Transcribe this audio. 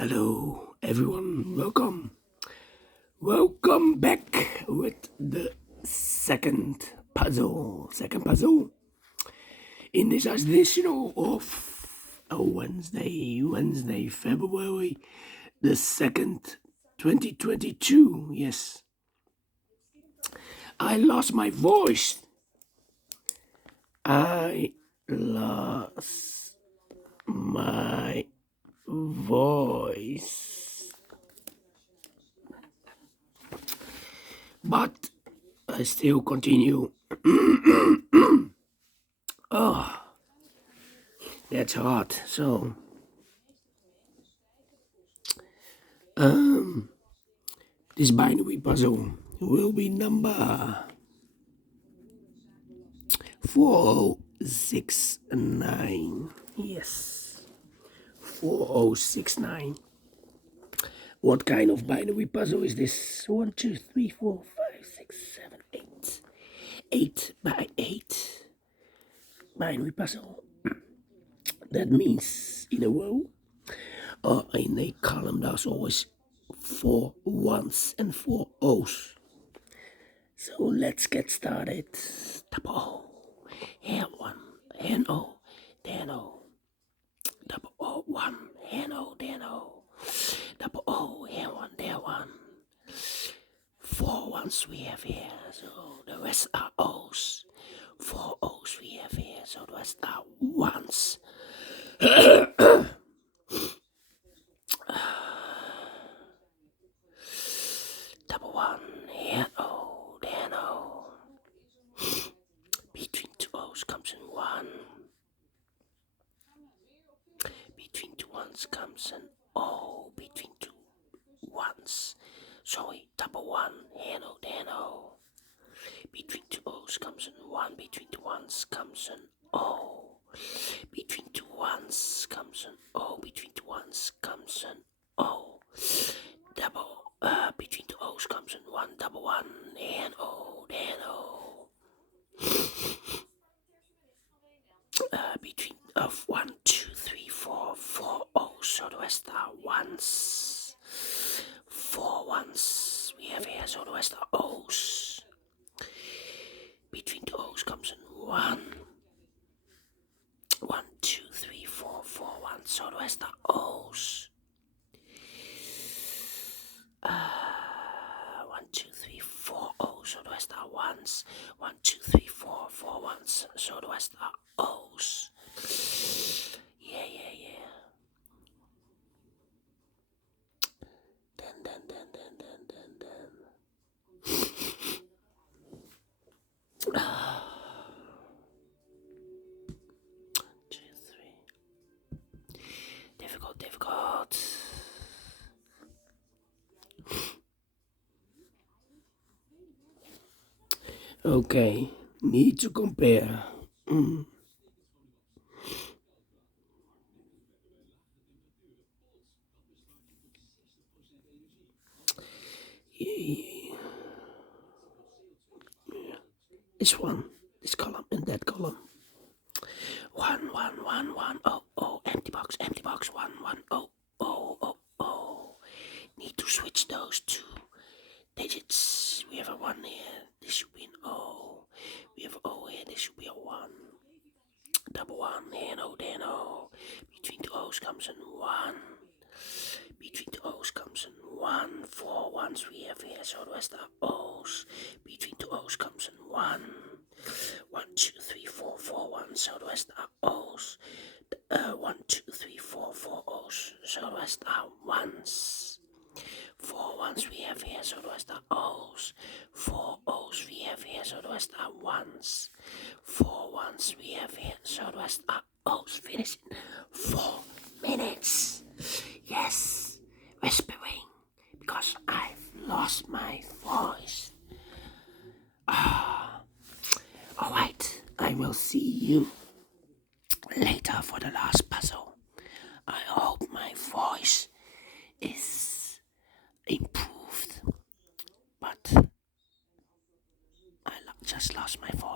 Hello, everyone. Welcome back with the second puzzle. In this edition of Wednesday, February the 2nd, 2022. Yes, I lost my voice. I lost my voice. But I still continue. Oh, that's hard. So, this binary puzzle will be number 4069. Yes, 4069. What kind of binary puzzle is this? 1, 2, 3, 4, 5, 6, 7, 8. 8 by 8 binary puzzle. That means in a row or in a column there's always 4 ones and 4 O's. So let's get started. Double O, here 1, and O, then O. Double O, 1, and O, then O. Double O, here 1, there 1. 4 ones we have here, so the rest are O's. 4 O's we have here, so the rest are ones. Double 1, here O, then O. Between 2 O's comes in 1. Between 2 ones comes an O. Between 2 ones. Sorry, double 1, here O, then O. Between 2 O's comes an 1. Between 2 ones comes an O. Between 2 ones comes an O. Between 2 ones comes an O. Between 2 O's comes an 1. Double 1, and O, then O. Between 1, 2, 3, 4, 4 O's, so the rest are ones. 4 ones we have here, so the rest are O's. Between 2 O's comes an 1. 1, 2, 3, 4, 4 1, so the rest are O's. 1, 2, 3, 4 O's, so the rest are ones. 1, 2, 3, 4, 4 ones, so the rest are O's. Yeah. Then. 2, 3. Difficult. Okay, need to compare. This one, this column, and that column. 1, 0, empty box, 1, 0. Need to switch those two digits. We have a 1 here, this should be an O. We have an O here, this should be a 1. Double 1, and O, then O. Between 2 O's comes an 1. Between 2 O's comes an 1. 4 ones we have here, so the rest are O's. Between 2 O's comes an 1. 1, 2, 3, 4, 4 1, so the rest are O's. 1, 2, 3, 4, 4 O's, so the rest are ones. 4 ones we have here, so the rest are O's. 4 O's we have here, so the rest are ones. 4 ones we have here, so the rest are O's. Finish in 4 minutes. Yes, whispering, because I've lost my voice. Alright, I will see you later for the last puzzle. I hope my voice is improved, but I just lost my voice.